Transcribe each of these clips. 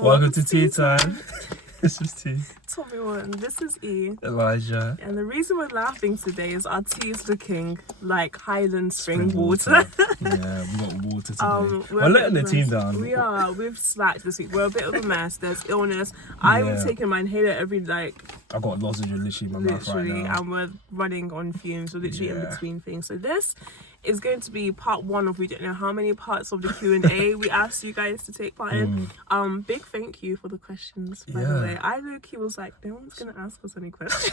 Welcome to Tea Time. This is T. Tommy One. This is E. Elijah. And the reason we're laughing today is our tea is looking like Highland spring water. Yeah, we got water today. We're letting the team down. We are. We've slacked this week. We're a bit of a mess. There's illness. I'm taking my inhaler every I got lozenge literally in my mouth right now. And we're running on fumes. We're literally in between things. So this is going to be part one of we don't know how many parts of the Q&A we asked you guys to take part in. Big thank you for the questions, by the way. I low-key was like, no one's gonna ask us any questions.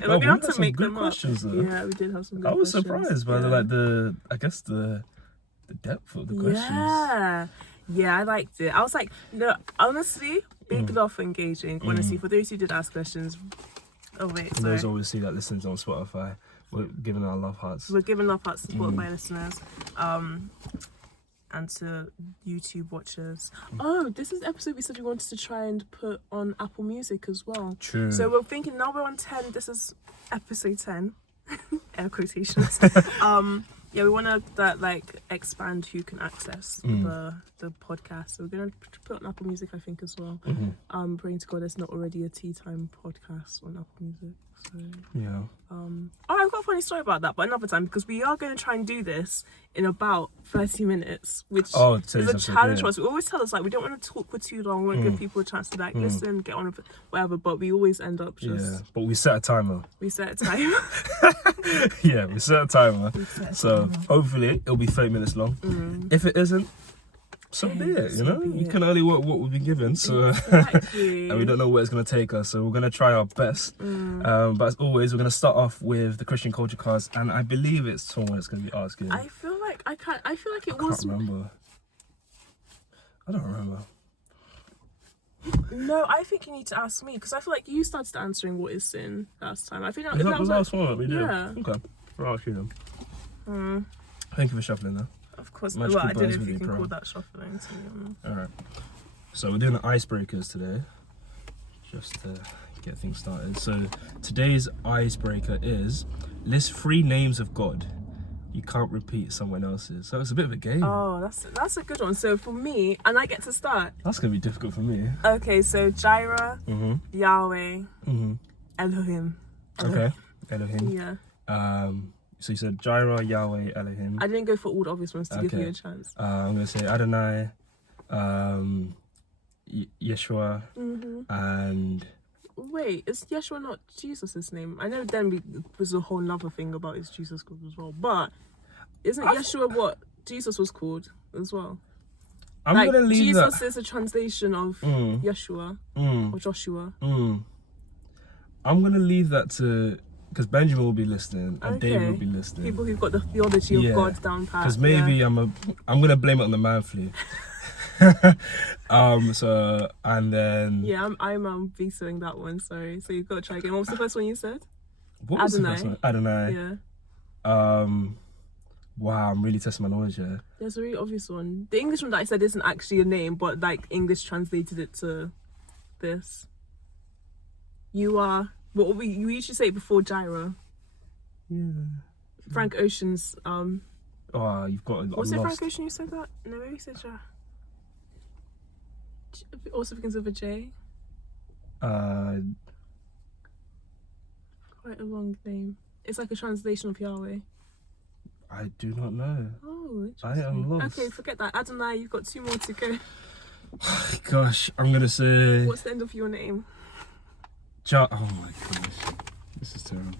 And we're gonna have to make them up. Though. Yeah, we did have some good questions. I was surprised by the depth of the questions. Yeah, I liked it. I was like, no, honestly, big love for engaging. Honestly, for those who did ask questions. Oh wait, sorry. Those always see that listens on Spotify. We're giving our love hearts. We're giving love hearts to Spotify listeners, and to YouTube watchers. Oh, this is the episode we said we wanted to try and put on Apple Music as well. True. So we're thinking now we're on 10. This is episode 10. Air quotations. Yeah, we want to expand who can access the podcast. So we're gonna put on Apple Music, I think, as well. Praying to God, there's not already a Tea Time podcast on Apple Music. So yeah. I've got a funny story about that, but another time, because we are going to try and do this in about 30 minutes, which is a challenge for us. We always tell us we don't want to talk for too long. We want to give people a chance to listen, get on with it, whatever. But we always end up just. Yeah, but we set a timer. We set a timer. Yeah, we set a timer. So hopefully it'll be 30 minutes long. If it isn't, so be it, you know? We can only work what we've been given, so and we don't know where it's going to take us, so we're going to try our best. But as always, we're going to start off with the Christian culture cards, and I believe it's someone that's going to be asking. I feel like it was. I can't remember. I don't remember. No, I think you need to ask me, because I feel like you started answering what is sin last time. I think that was the last one that we did. Yeah. Okay, we'll ask you then. Thank you for shuffling that. Of course, I don't know if you can call that shuffling. Alright, so we're doing the icebreakers today, just to get things started. So today's icebreaker is list 3 names of God you can't repeat someone else's. So it's a bit of a game. Oh, that's a good one. So for me, and I get to start. That's gonna be difficult for me. Okay, so Jireh, Yahweh, Elohim. Okay, Elohim. Yeah. So you said Jireh, Yahweh, Elohim. I didn't go for all the obvious ones to give you a chance. I'm going to say Adonai, Yeshua, and... Wait, is Yeshua not Jesus' name? I know then was a whole nother thing about is Jesus called as well. But isn't Yeshua what Jesus was called as well? I'm going to leave Jesus is a translation of Yeshua or Joshua. I'm going to leave that to... Because Benjamin will be listening and David will be listening. People who've got the theology of God down pat. Because maybe I'm gonna blame it on the man flu. So and then I'm vetoing that one. Sorry. So you've got to try again. What was the first one you said? What was Adonai. The first one? Adonai. Yeah. Wow, I'm really testing my knowledge here. There's a really obvious one. The English one that I said isn't actually a name, but English translated it to this. You are. What we usually say it before Jireh. Yeah. Frank Ocean's Oh, you've got. Was it Frank Ocean who said that? No, maybe he said Jireh. Also begins with a J. Quite a long name. It's like a translation of Yahweh. I do not know. Oh, I am lost. Okay, forget that. Adonai, you've got 2 more to go. Gosh, I'm gonna say. What's the end of your name? Oh my gosh, this is terrible.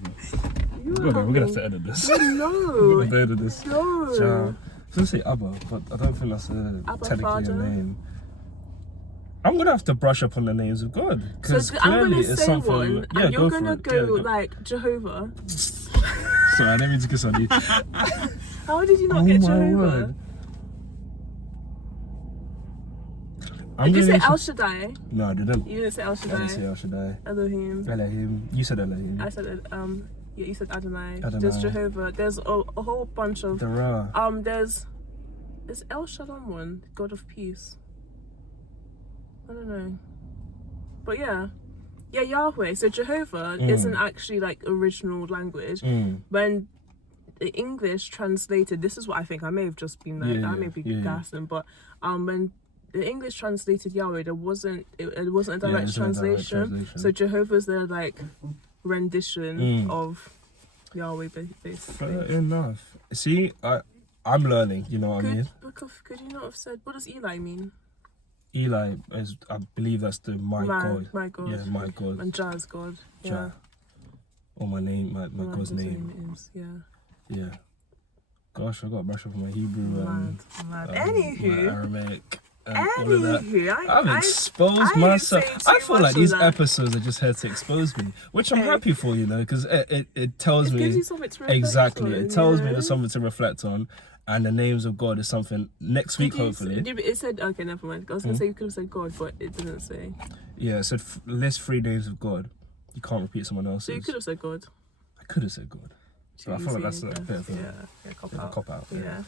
We're gonna have to edit this. No. We're gonna have to edit this. No. I was gonna say Abba, but I don't think that's technically a name. I'm gonna have to brush up on the names of God because clearly it's something. One, and you're gonna go like Jehovah. Sorry, I didn't mean to kiss on you. How did you not get Jehovah? Word. Did you say El Shaddai? No, I didn't. You didn't say El Shaddai? I didn't say El Shaddai. Elohim. You said Elohim. I said you said Adonai. Adonai. There's Jehovah. There's a whole bunch of... There are. There's El Shaddai one, God of Peace. I don't know. But yeah, Yahweh. So Jehovah isn't actually original language. When the English translated, this is what I think. I may have just been I may be gassing, but when the English translated Yahweh, it wasn't a direct there's no direct translation. So Jehovah's their like rendition of Yahweh, basically. Fair enough. See, I'm learning. You know what I mean? Could you not have said, what does Eli mean? Eli is, I believe that's the my God. My God. Yeah, my God. And Jah is God. Yeah. Jah. Or my name, my God's name. Is, yeah. Yeah. Gosh, I got to brush up on my Hebrew. Mad. My Anywho. Aramaic. And all of that. Anywho, I've exposed myself. I feel like these episodes are just here to expose me, which I'm happy for, you know, because it tells me gives you something to reflect exactly. on, It tells me there's something to reflect on, and the names of God is something next week, hopefully. It said, okay, never mind. I was gonna say you could have said God, but it didn't say. Yeah, it said list 3 names of God. You can't repeat someone else's. So you could have said God. I could have said God. So I feel like that's a bit of a cop out. Yeah.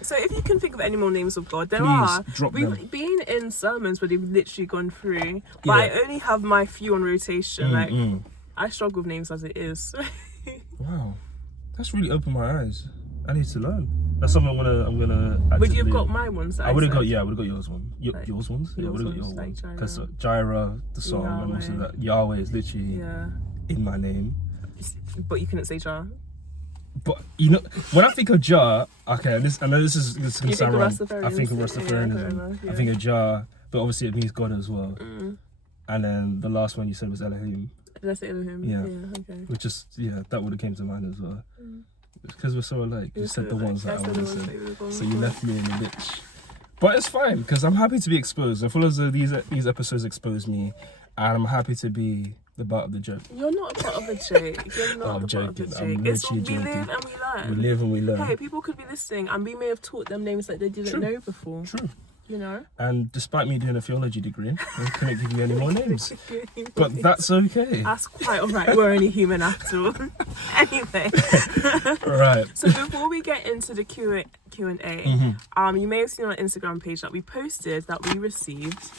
So if you can think of any more names of God, there Please, are. drop We've them. been in sermons where they've literally gone through, but I only have my few on rotation. I struggle with names as it is. Wow, that's really opened my eyes. I need to learn. That's something I'm gonna. Would you have got my ones? I would have got yours one. Yours ones. Yeah, I would have got yours, yours one. like Because Jireh, the song, and also that Yahweh is literally in my name. But you couldn't say Jah. But you know, when I think of Jah, okay, I know this is gonna sound wrong. I think of Rastafarianism. I think of Jah, but obviously it means God as well. And then the last one you said was Elohim. Did I say Elohim? Yeah. Okay. Which just that would have came to mind as well. It's because we're so alike. You said the ones that I would have said. So you left me in the ditch. But it's fine because I'm happy to be exposed. I feel as though these episodes expose me, and I'm happy to be the butt of the joke. You're not a part of the joke. You're not I'm a joking. part of the I'm joke. It's we joking. live and we learn. We live and we learn. Hey, people could be listening and we may have taught them names that they didn't know before. True. You know? And despite me doing a theology degree, I couldn't give you any more names. But that's okay. That's quite alright. We're only human after all. Anyway. Right. So before we get into the Q&A, you may have seen on our Instagram page that we posted that we received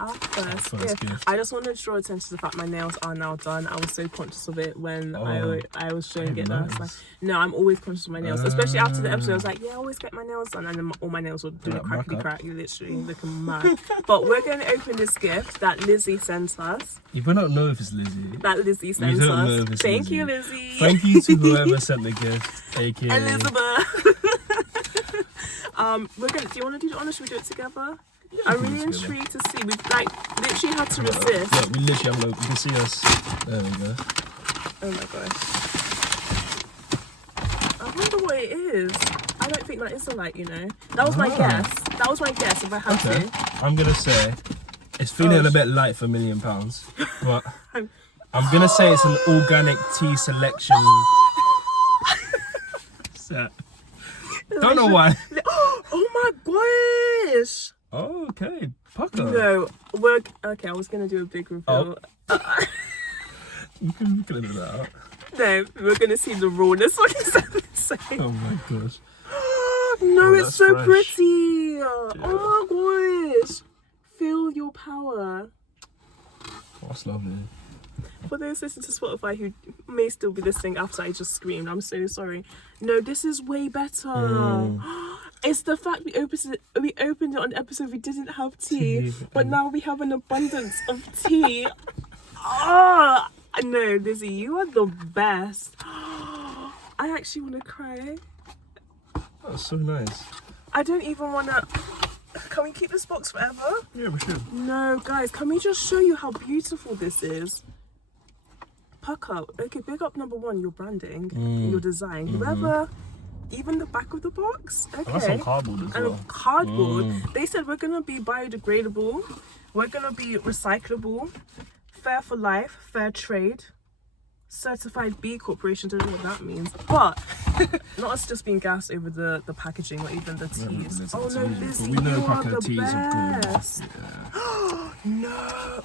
our first gift. I just wanted to draw attention to the fact my nails are now done. I was so conscious of it when I was showing it. Nice. Like, no, I'm always conscious of my nails, especially after the episode. I was like, yeah, I always get my nails done, and then all my nails were doing a crackly crack, literally looking mad. But we're going to open this gift that Lizzie sent us. You better not know if it's Lizzie. That Lizzie sent us. Thank you, Lizzie. Thank you to whoever sent the gift, aka Elizabeth. We're gonna. Do you want to do the honor? Should we do it together? Yeah, I'm really intrigued to see. We've literally had to resist. Yeah, we literally have a look. You can see us. There we go. Oh my gosh. I wonder what it is. I don't think that is a light, you know. That was my guess. That was my guess if I had to. I'm gonna say it's feeling a bit light for £1 million, but I'm gonna say it's an organic tea selection set. Don't know why. Oh my gosh. Oh, okay. Pucker. No, okay. I was gonna do a big reveal. You can do that. No, we're gonna see the rawness. What is that saying? Oh my gosh. No, it's so fresh. pretty. Yeah. Oh my gosh. Feel your power. Oh, that's lovely. For those listening to Spotify who may still be listening after I just screamed, I'm so sorry. No, this is way better. It's the fact we opened it on the episode we didn't have tea. But now we have an abundance of tea. Oh, no, Lizzie, you are the best. I actually want to cry. That's so nice. I don't even want to... Can we keep this box forever? Yeah, we should. No, guys, can we just show you how beautiful this is? Pucker. Okay, big up number one, your branding, your design. Whoever... Even the back of the box. Okay. That's on cardboard as well. And cardboard. They said we're gonna be biodegradable. We're gonna be recyclable. Fair for life. Fair trade. Certified B Corporation. Don't know what that means. But not us just being gassed over the packaging or even the teas. Oh no, Lizzie, you are the best.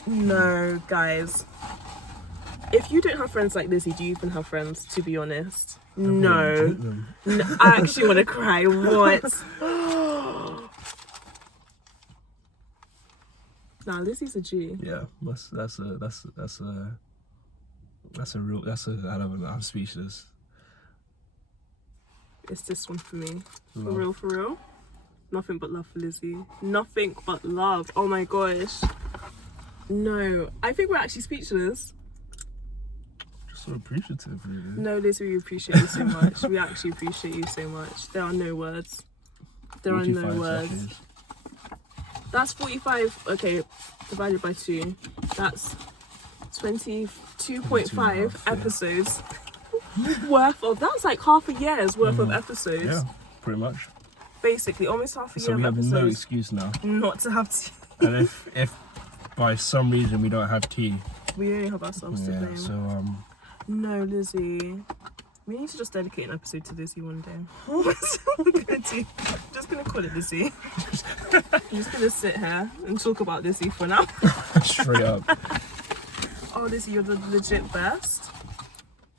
No, guys. If you don't have friends like Lizzie, do you even have friends? To be honest. No, I actually want to cry. What? Nah, Lizzie's a G. Yeah, that's a real. I don't know. I'm speechless. It's this one for me. For real. Nothing but love for Lizzie. Nothing but love. Oh my gosh. No, I think we're actually speechless. Just so appreciative, really. No, Lizzie, we appreciate you so much. We actually appreciate you so much. There are no words. There are no words. Seconds. That's 45. Okay, divided by 2. That's 22.5 episodes worth of. That's like half a year's worth of episodes. Yeah, pretty much. Basically, almost half a year. So we of have episodes no excuse now. not to have tea. And if by some reason we don't have tea, We only have ourselves to blame. so No, Lizzie. We need to just dedicate an episode to Lizzie one day. What we're gonna do? I'm just gonna call it Lizzie. I'm just gonna sit here and talk about Lizzie for now. straight up. Oh, Lizzie, you're the legit best.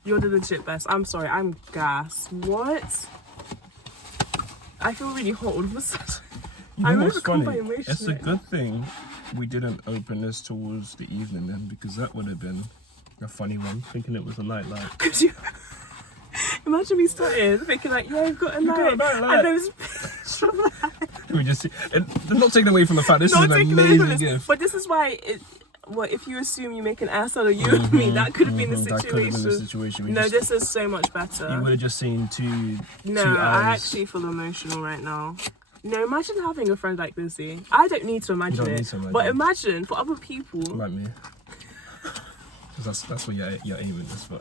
You're the legit best. I'm sorry, I'm gassed. What? I feel really hot all of a sudden. You know I'm what's overcome funny? by emotion. It's a good thing we didn't open this towards the evening then, because that would have been a funny one, thinking it was a nightlight. Could you imagine me starting thinking like, yeah, I've got a got a light. nightlight. And those We just see, and they're not taking away from the fact this is an taking away from amazing this. gift. But this is why if you assume you make an ass out of you and me, that could have been the That could have been the situation. situation. We No, just, this is so much you better. would have just seen two No, eyes. I actually feel emotional right now. No, imagine having a friend like Lizzie. I don't need to imagine don't it, need to imagine but it. imagine for other people. like me. 'Cause that's what you're aiming this for.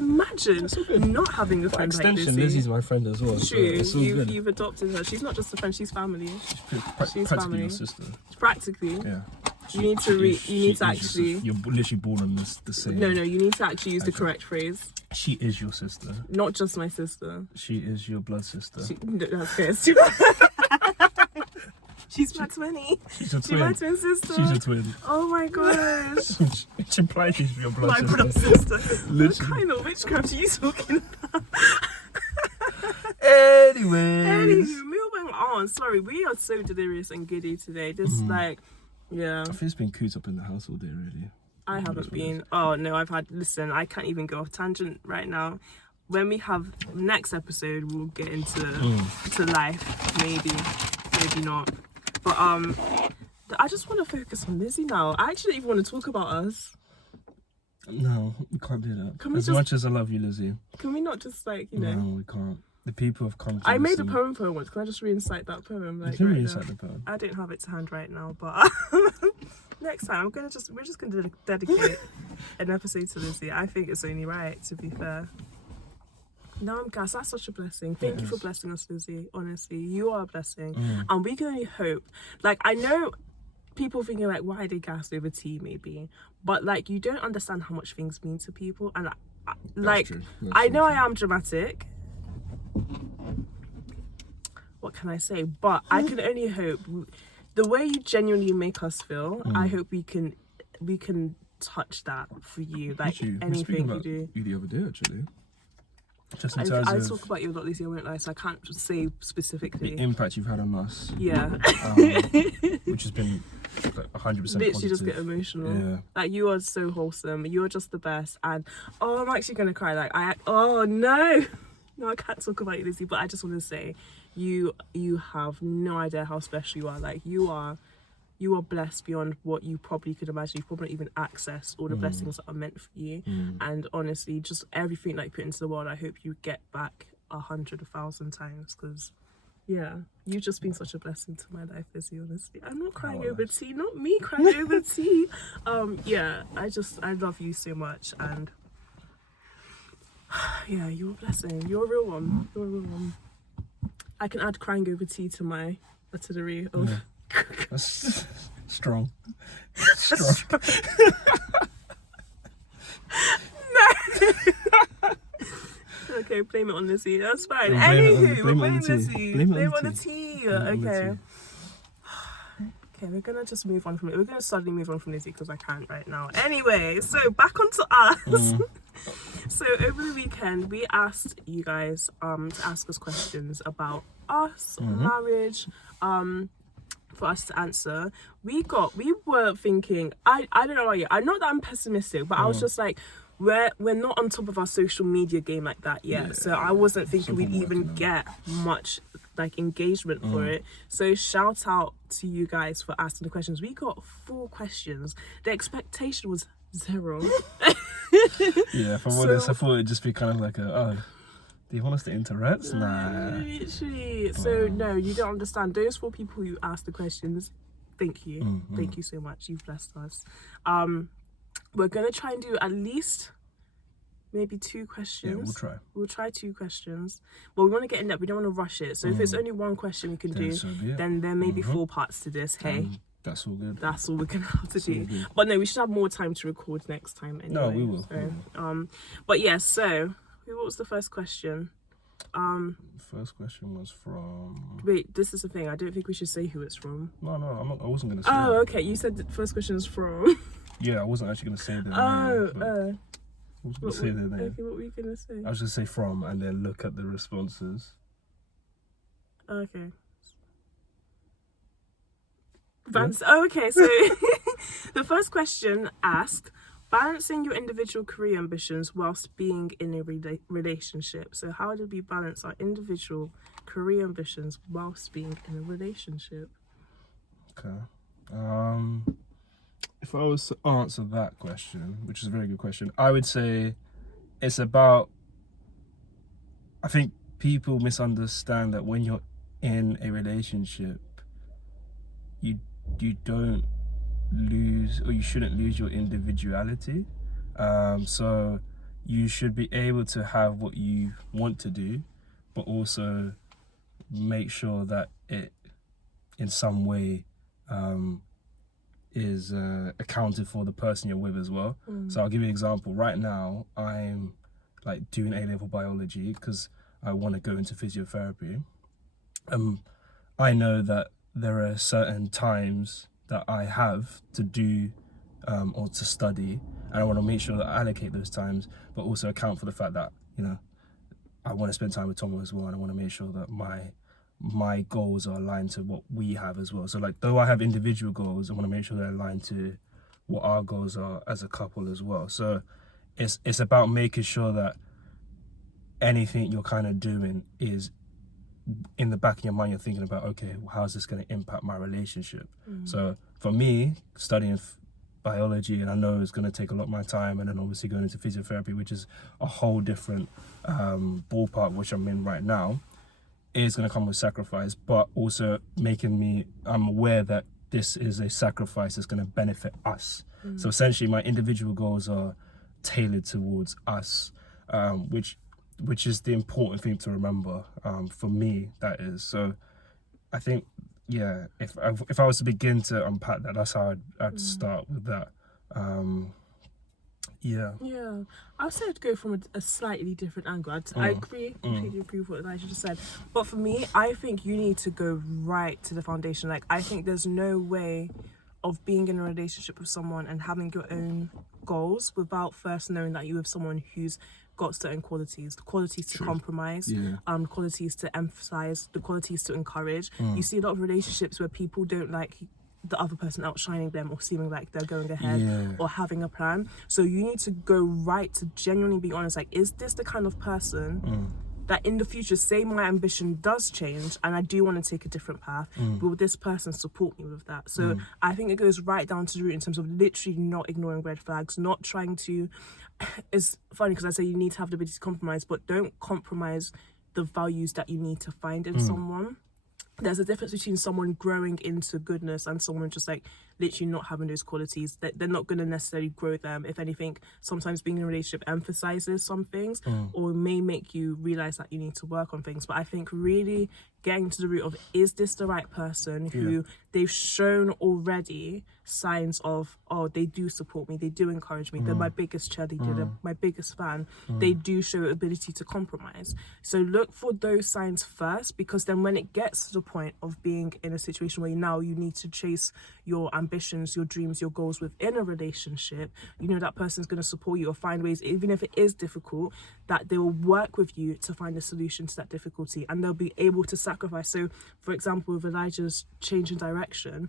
Imagine not having a By friend like extension, Lizzie. Lizzie's my friend as well. So True, it's all good. you've adopted her. She's not just a friend; she's family. She's she's practically family. your sister. Practically. Yeah. You need to you need to actually. You're literally born on the same. No, you need to actually use the Okay. correct phrase. She is your sister. Not just my sister. She is your blood sister. No, that's okay. It's too She's my twinnie. She's your She's my twin. twin sister. She's your twin. Oh my gosh. Which implies she's your blood My sister. blood sister. What Literally. kind of witchcraft are you talking about? Anyways. Anywho, moving on. Sorry, we are so delirious and giddy today. Just like, yeah. I think it's been cooped up in the house all day already. I haven't been. Oh no, listen, I can't even go off tangent right now. When we have next episode, we'll get into to life. Maybe not. But I just want to focus on Lizzie now. I actually don't even want to talk about us. No, we can't do that. Can we as just- much as I love you, Lizzie. Can we not just like, you know? No, we can't. The people have come to I made a listen. poem for once. Can I just reincite that poem? You Like, can right read now? the poem. I don't have it to hand right now, but next time we're just gonna dedicate an episode to Lizzie. I think it's only right, to be fair. No, I'm gassed. That's such a blessing. Thank you for blessing us, Lizzie. Honestly, you are a blessing, and we can only hope. Like, I know people thinking like, why are they gassed over tea? Maybe, but like, you don't understand how much things mean to people, and like, true. That's I so know true. I am dramatic. What can I say? But I can only hope the way you genuinely make us feel. I hope we can touch that for you. Like Literally, we were anything speaking you about do. You the other day, actually. Just in I terms of talk about you a lot, Lizzie. I won't lie, so I can't just say the specifically. impact you've had on us, Yeah, which has been like 100% literally just positive. get emotional. Yeah. Like, you are so wholesome. You're just the best. And I'm actually gonna cry. Like, oh no, I can't talk about you, Lizzie. But I just want to say, you have no idea how special you are. Like, you are blessed beyond what you probably could imagine. You probably not even access all the blessings that are meant for you. And honestly, just everything like put into the world, I hope you get back 100, 1,000 times. Because yeah, you've just been such a blessing to my life, Lizzie. Honestly, I'm not crying Oh, over nice. tea. Not me crying over tea. Yeah, I love you so much. And yeah, you're a blessing. You're a real one. You're a real one. I can add crying over tea to my artillery of. Yeah. That's strong. Strong. Okay, blame it on Lizzie. That's fine. Yeah, blame it on- Anywho, we're blame it on blaming the tea. Lizzie. Blame it Blame on on the the tea. tea. Blame it on the Okay. tea. Okay, we're gonna just move on from it. We're gonna suddenly move on from Lizzie because I can't right now. Anyway, so back onto us. So over the weekend, we asked you guys to ask us questions about us, marriage, for us to answer. We were thinking, I don't know about you. I'm not that I'm pessimistic, but I was just like, we're not on top of our social media game like that yet. Yeah. So I wasn't thinking we'd Something even working get much like engagement for it. So shout out to you guys for asking the questions. We got 4 questions. The expectation was 0. Yeah, if I'm honest, I thought it'd just be kind of like do you want us to interact? Nah. Literally. So no, you don't understand. Those 4 people who asked the questions, thank you. Thank you so much. You've blessed us. We're gonna try and do at least maybe 2 questions. Yeah, we'll try. We'll try 2 questions. Well, we want to get in depth. We don't want to rush it. So if it's only 1 question we can do, then there may be 4 parts to this. Hey, that's all good. that's all we're gonna have to do. But no, we should have more time to record next time. Anyway. No, we will. So, but yeah. So, what was the first question? The first question was from. Wait, this is the thing. I don't think we should say who it's from. No, I'm not. I wasn't gonna say. Oh, that. okay. You said the first question is from. Yeah, I wasn't actually gonna say that. I was gonna say their name. Okay, what were you gonna say? I was gonna say from and then look at the responses. Okay. Okay, so the first question asked, balancing your individual career ambitions whilst being in a relationship. So how do we balance our individual career ambitions whilst being in a relationship? Okay. If I was to answer that question, which is a very good question, I would say it's about, I think people misunderstand that when you're in a relationship, you don't lose, or you shouldn't lose your individuality. So you should be able to have what you want to do, but also make sure that it in some way is accounted for the person you're with as well. So I'll give you an example. Right now I'm like doing A-level biology because I want to go into physiotherapy. I know that there are certain times that I have to do or to study, and I want to make sure that I allocate those times, but also account for the fact that, you know, I want to spend time with Tomo as well, and I want to make sure that my goals are aligned to what we have as well. So like, though I have individual goals, I want to make sure they're aligned to what our goals are as a couple as well. So it's about making sure that anything you're kind of doing is in the back of your mind, you're thinking about, okay, well, how's this going to impact my relationship? So for me, studying biology, and I know it's going to take a lot of my time, and then obviously going into physiotherapy, which is a whole different ballpark which I'm in right now, is going to come with sacrifice, but also I'm aware that this is a sacrifice that's going to benefit us. So essentially my individual goals are tailored towards us, which is the important thing to remember, for me, that is. So I think, yeah, if I was to begin to unpack that, that's how I'd start with that. Yeah, I said I'd go from a slightly different angle. I completely agree with what Elijah just said. But for me, I think you need to go right to the foundation. Like, I think there's no way of being in a relationship with someone and having your own goals without first knowing that you're with someone who's got certain qualities, the qualities to compromise, qualities to emphasize, the qualities to encourage. You see a lot of relationships where people don't like the other person outshining them or seeming like they're going ahead or having a plan. So you need to go right to genuinely be honest, like, is this the kind of person that in the future, say my ambition does change and I do want to take a different path, will this person support me with that? So I think it goes right down to the root in terms of literally not ignoring red flags, not trying to, it's funny because I say you need to have the ability to compromise, but don't compromise the values that you need to find in someone. There's a difference between someone growing into goodness and someone just like literally not having those qualities. That they're not going to necessarily grow them. If anything, sometimes being in a relationship emphasizes some things or may make you realize that you need to work on things. But I think really getting to the root of, is this the right person who they've shown already signs of, oh, they do support me, they do encourage me, they're my biggest cheerleader, they're my biggest fan, they do show ability to compromise. So look for those signs first, because then when it gets to the point of being in a situation where now you need to chase your ambitions, your dreams, your goals within a relationship, you know that person's going to support you or find ways, even if it is difficult, that they will work with you to find a solution to that difficulty, and they'll be able to sacrifice. So for example, with Elijah's change in direction,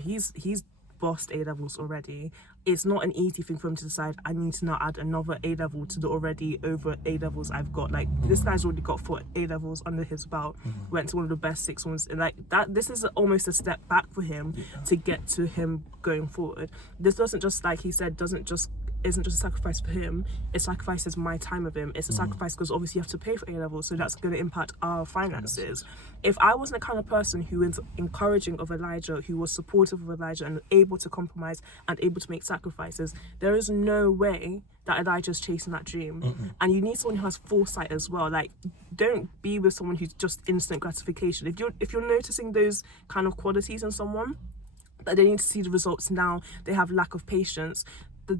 he's bossed A-levels already. It's not an easy thing for him to decide, I need to now add another A-level to the already over A-levels I've got. Like, this guy's already got 4 A-levels under his belt, went to one of the best 6 ones, and like that, this is almost a step back for him to get to him going forward. This doesn't just, like he said, isn't just a sacrifice for him, it sacrifices my time with him. It's a sacrifice because obviously you have to pay for A-levels, so that's going to impact our finances. If I wasn't the kind of person who is encouraging of Elijah, who was supportive of Elijah and able to compromise and able to make sacrifices, there is no way that Elijah's chasing that dream. And you need someone who has foresight as well. Like, don't be with someone who's just instant gratification. If you're noticing those kind of qualities in someone, that they need to see the results now, they have lack of patience,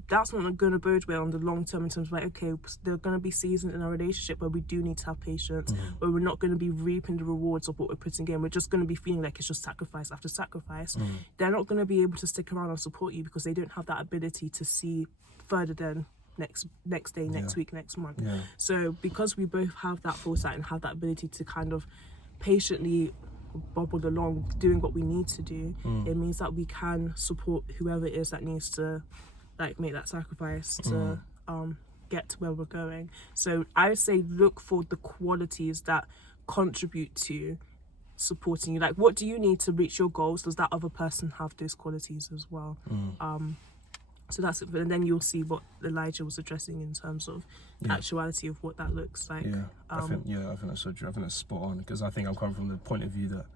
that's not going to bode well on the long term, in terms of like, okay, there are going to be seasons in our relationship where we do need to have patience, where we're not going to be reaping the rewards of what we're putting in. We're just going to be feeling like it's just sacrifice after sacrifice. They're not going to be able to stick around and support you because they don't have that ability to see further than next day, next week, next month. So because we both have that foresight and have that ability to kind of patiently bubble along doing what we need to do, it means that we can support whoever it is that needs to like make that sacrifice to get to where we're going. So I would say look for the qualities that contribute to supporting you. Like, what do you need to reach your goals? Does that other person have those qualities as well? So that's it. And then you'll see what Elijah was addressing in terms of the actuality of what that looks like. I think that's so true. I think that's spot on, because I think I'm coming from the point of view that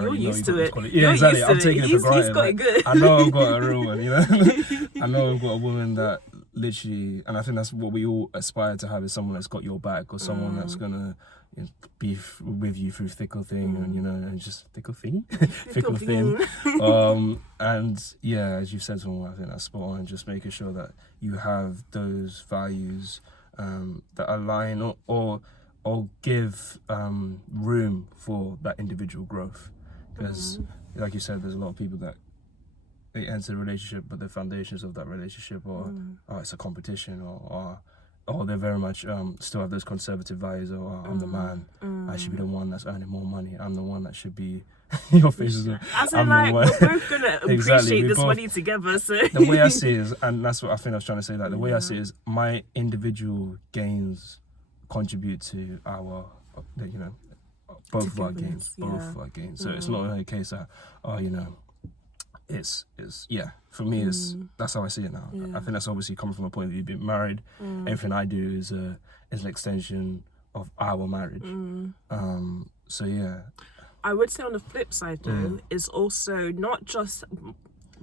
you're used to it. Yeah, exactly. I'm taking it for granted. He's got it good. I know I've got a real one, you know. I know I've got a woman that literally, and I think that's what we all aspire to have, is someone that's got your back, or someone that's gonna be with you through thick or thin, and and just thick or thin, thick or thin. And yeah, as you've said, someone, I think that's spot on. Just making sure that you have those values that align or give room for that individual growth. Because, like you said, there's a lot of people that they enter a relationship, but the foundations of that relationship, or it's a competition, or they're very much still have those conservative values, or I'm the man, I should be the one that's earning more money, I'm the one that should be your face is as in, like, we're both gonna appreciate this money together. So the way I see it is, and that's what I think I was trying to say, like the way I see it is, my individual gains contribute to our both of our gains. So it's not a case that it's for me it's that's how I see it now. I think that's obviously coming from a point of view being married. Everything I do is an extension of our marriage. So yeah, I would say on the flip side though, is also not just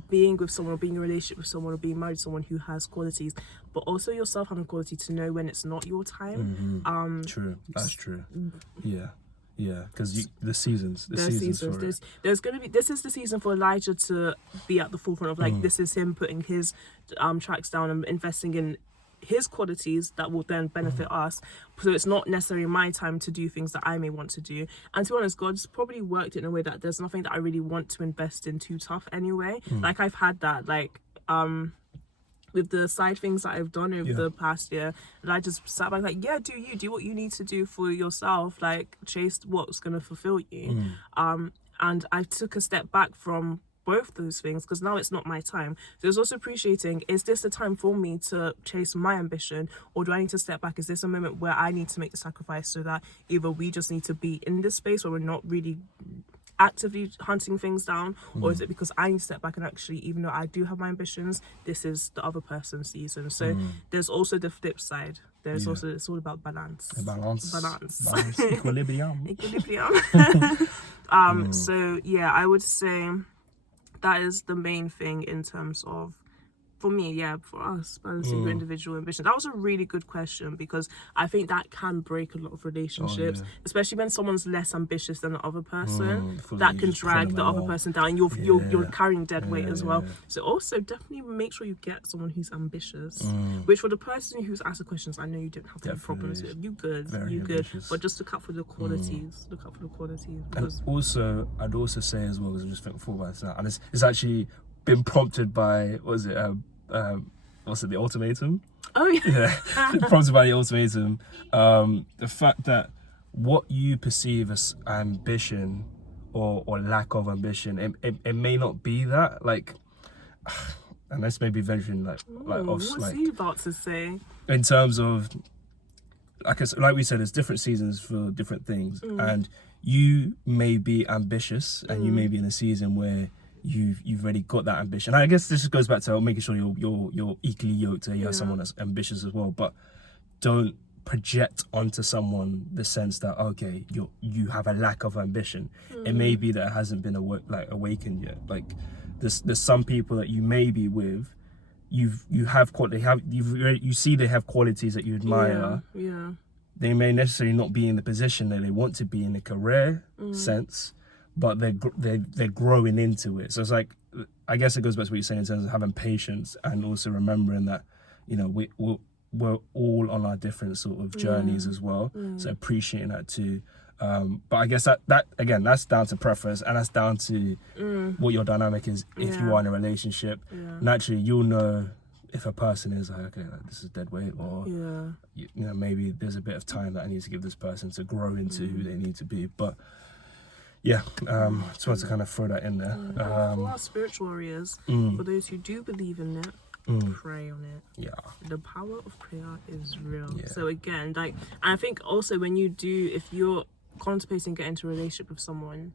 being with someone, or being in a relationship with someone, or being married to someone who has qualities, but also yourself having quality to know when it's not your time. True, that's true. Yeah, because the seasons. There's going to be, this is the season for Elijah to be at the forefront of, like, this is him putting his tracks down and investing in his qualities that will then benefit us. So it's not necessarily my time to do things that I may want to do. And to be honest, God's probably worked it in a way that there's nothing that I really want to invest in too tough anyway. Like, I've had that, like, with the side things that I've done over the past year, and I just sat back like, do what you need to do for yourself, like, chase what's going to fulfill you. And I took a step back from both those things, because now it's not my time. So it's also appreciating, is this the time for me to chase my ambition, or do I need to step back? Is this a moment where I need to make the sacrifice, so that either we just need to be in this space where we're not really actively hunting things down, or is it because I need to step back and actually, even though I do have my ambitions, this is the other person's season. So there's also the flip side. There's also, it's all about balance. Equilibrium. So yeah, I would say that is the main thing in terms of, for me, for us, balancing your individual ambition. That was a really good question, because I think that can break a lot of relationships, especially when someone's less ambitious than the other person. That can drag the other person down. You're carrying dead weight as well. So also definitely make sure you get someone who's ambitious. Which, for the person who's asked the questions, I know you don't have any problems with. You good, but just look out for the qualities. Look out for the qualities. Because and also, I'd also say as well, because I just think forward about that, and it's actually been prompted by, the ultimatum? Oh yeah. Prompted by the ultimatum. The fact that what you perceive as ambition or lack of ambition, it may not be that. Like, and this may be venturing like off, what's like he about to say? in terms of like we said, there's different seasons for different things, and you may be ambitious, and you may be in a season where you've already got that ambition. I guess this just goes back to making sure you're equally yoked, you have someone that's ambitious as well, but don't project onto someone the sense that okay, you have a lack of ambition. It may be that it hasn't been awakened yet. Like there's some people that you may be with, you see they have qualities that you admire. Yeah. They may necessarily not be in the position that they want to be in a career sense, but they're growing into it. So it's like, I guess it goes back to what you're saying in terms of having patience and also remembering that, you know, we're all on our different sort of journeys as well. So appreciating that too. But I guess that again, that's down to preference, and that's down to what your dynamic is. If you are in a relationship, naturally you'll know if a person is like, okay, like, this is dead weight, or you know, maybe there's a bit of time that I need to give this person to grow into who they need to be. But yeah, just wanted to kind of throw that in there. For our spiritual warriors, for those who do believe in it, pray on it. Yeah, the power of prayer is real. Yeah. So again, like, and I think also when you do, if you're contemplating getting into a relationship with someone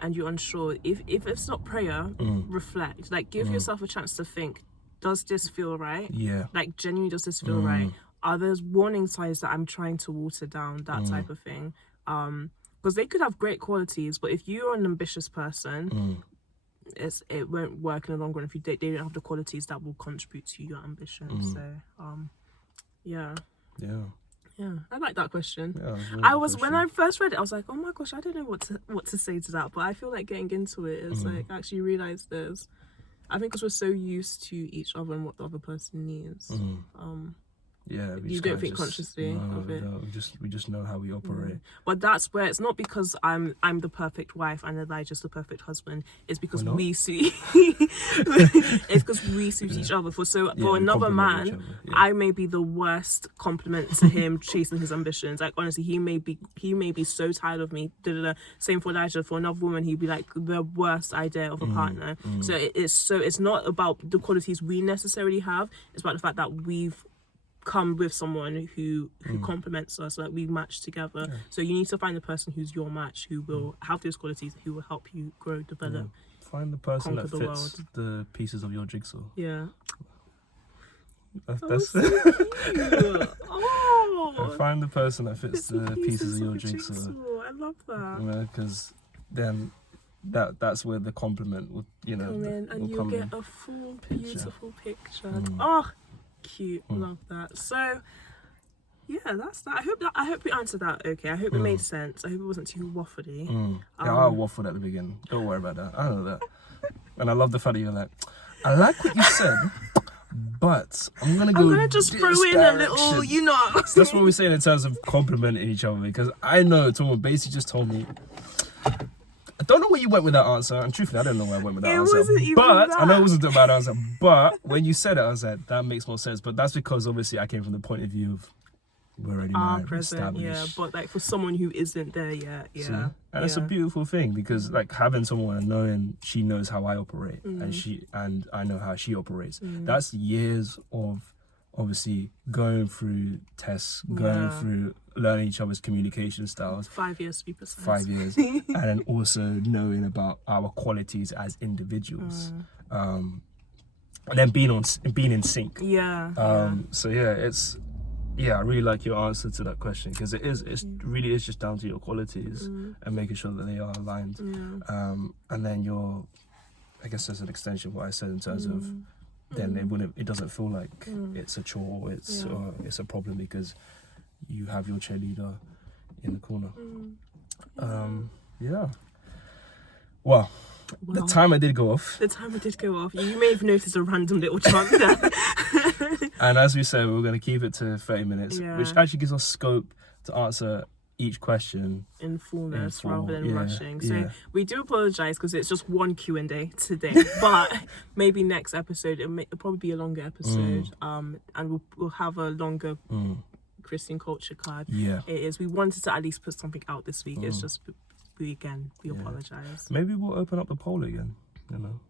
and you're unsure, if it's not prayer, reflect. Like, give yourself a chance to think, does this feel right? Yeah. Like, genuinely, does this feel right? Are there warning signs that I'm trying to water down? That type of thing. Because they could have great qualities, but if you're an ambitious person, it won't work in the long run if they don't have the qualities that will contribute to your ambition. So, yeah. I like that question. Yeah, when I first read it, I was like, oh my gosh, I don't know what to say to that. But I feel like getting into it is like actually realize I think because we're so used to each other and what the other person needs. Yeah, you don't think consciously of it. No, we just know how we operate. But that's where it's not because I'm the perfect wife and Elijah's the perfect husband. It's because we suit. It's because we suit each other. For another man, I may be the worst compliment to him chasing his ambitions. Like, honestly, he may be so tired of me. Same for Elijah. For another woman, he'd be like the worst idea of a partner. So it's not about the qualities we necessarily have. It's about the fact that we've come with someone who complements us, like we match together. So you need to find the person who's your match, who will have those qualities, who will help you grow, develop. Find the person that fits the pieces of your jigsaw. Yeah. That's so cute. Oh. Find the person that fits the pieces of your jigsaw. I love that. You know, because then that's where the compliment will, you know, come in, and you'll get a full, beautiful picture. Oh, cute. Love that. So yeah, that's that. I hope we answered that okay. I hope it made sense. I hope it wasn't too waffly. I waffled at the beginning, don't worry about that. I know that. And I love the fact that you're like, I like what you said, but I'm gonna just throw in a little, you know. That's what we're saying in terms of complimenting each other, because I know someone basically just told me, I don't know where you went with that answer, and truthfully, I don't know where I went with that answer. But I know it wasn't a bad answer. But when you said it, I was like, that makes more sense. But that's because obviously I came from the point of view of we're already married, present, established. But like for someone who isn't there yet, So, and it's a beautiful thing, because like having someone and knowing she knows how I operate and I know how she operates. That's years of obviously going through tests, going through learning each other's communication styles. 5 years to be precise. 5 years. And then also knowing about our qualities as individuals. And then being in sync. So yeah, I really like your answer to that question, because it really is just down to your qualities and making sure that they are aligned. And then I guess there's an extension of what I said in terms of then it doesn't feel like it's a chore, it's a problem, because you have your cheerleader in the corner. Well, the timer did go off. You may have noticed a random little chunk there. And as we said, we're going to keep it to 30 minutes, which actually gives us scope to answer each question in fullness rather than rushing. So we do apologize because it's just one Q&A today, but maybe next episode it'll probably be a longer episode. And we'll have a longer Christian culture card. It is. We wanted to at least put something out this week. It's just we apologize. Maybe we'll open up the poll again. You know.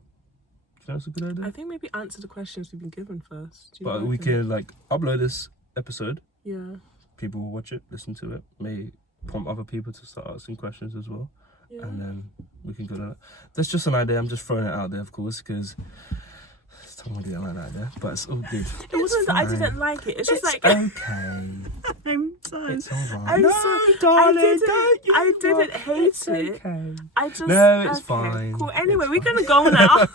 that's a good idea? I think maybe answer the questions we've been given first. Do you But know we what I think? can like upload this episode. Yeah. People will watch it, listen to it, may prompt other people to start asking questions as well. Yeah. And then we can go to that. That's just an idea. I'm just throwing it out there, of course, because someone didn't like that idea. But it's all good. It wasn't that I didn't like it. It's just like okay. I'm done. It's alright. I'm No, sorry. darling, I didn't hate it's it. okay. I just No, it's okay, fine. Cool. Anyway, It's we're gonna go now.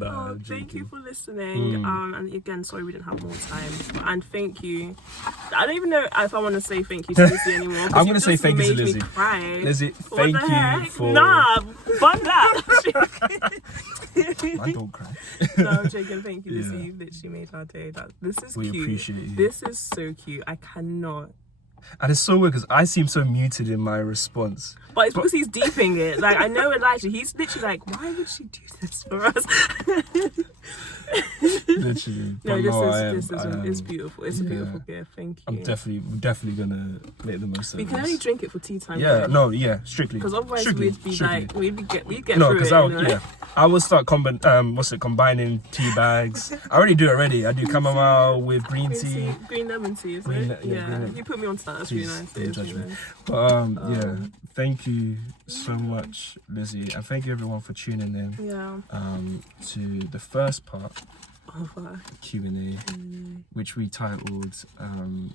No, Oh, I'm thank you joking. for listening. And again, sorry we didn't have more time. And thank you. I don't even know if I want to say thank you to Lizzie anymore. I'm gonna say thank you to Lizzie. Lizzie. Cry. Lizzie, What thank the you heck? for. Nah, bun that. Man, don't cry. No, I'm joking. Thank you, Lizzie. Yeah. You literally made our day. This is We cute. appreciate you. This is so cute. I cannot. And it's so weird because I seem so muted in my response. But it's because he's deeping it. Like, I know Elijah. He's literally like, why would she do this for us? Literally. No, But this is it's beautiful. It's a Yeah. beautiful gift. Thank you. I'm definitely gonna make the most of We it. can only drink it for tea time. Yeah, no, yeah, strictly. Because otherwise Strictly, we'd be strictly. like, we'd get No, through because it. I will start combining tea bags. I already do it already. I do chamomile with green tea. Green lemon tea, is Green it? le- yeah, green lemon. You put me onto that. That's really Please, nice. don't It is judge really me. nice. But yeah, thank you so much, Lizzie, and thank you everyone for tuning in Yeah. to the first part Over. Q&A, which we titled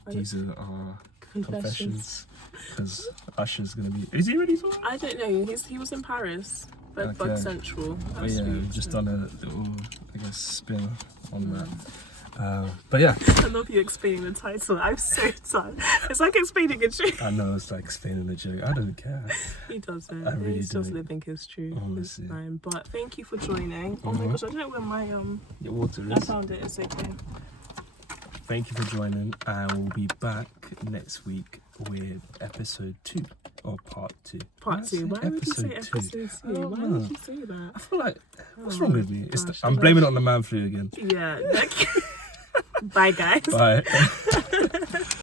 "These Are Our Confessions," because Usher's gonna be. Is he ready to? I don't know. He was in Paris, Bedbug Okay. Central. Oh That's yeah, sweet. we've just done a little, I guess, spin on that. But yeah, I love you explaining the title. I'm so tired. It's like explaining a joke. I know it's like explaining a joke. I don't care. He doesn't. I really He's just don't. living his truth. It's Honestly. fine. But thank you for joining. Oh my Mhm. gosh, I don't know where my Your water I is. found it. It's okay. Thank you for joining, and we'll be back next week with episode 2 or part 2. Part 2. Why would you say episode 2? I don't Why know. would you say that? I feel like what's Oh wrong my with me? gosh, I'm blaming it on the man flu again. Yeah. Bye, guys. Bye.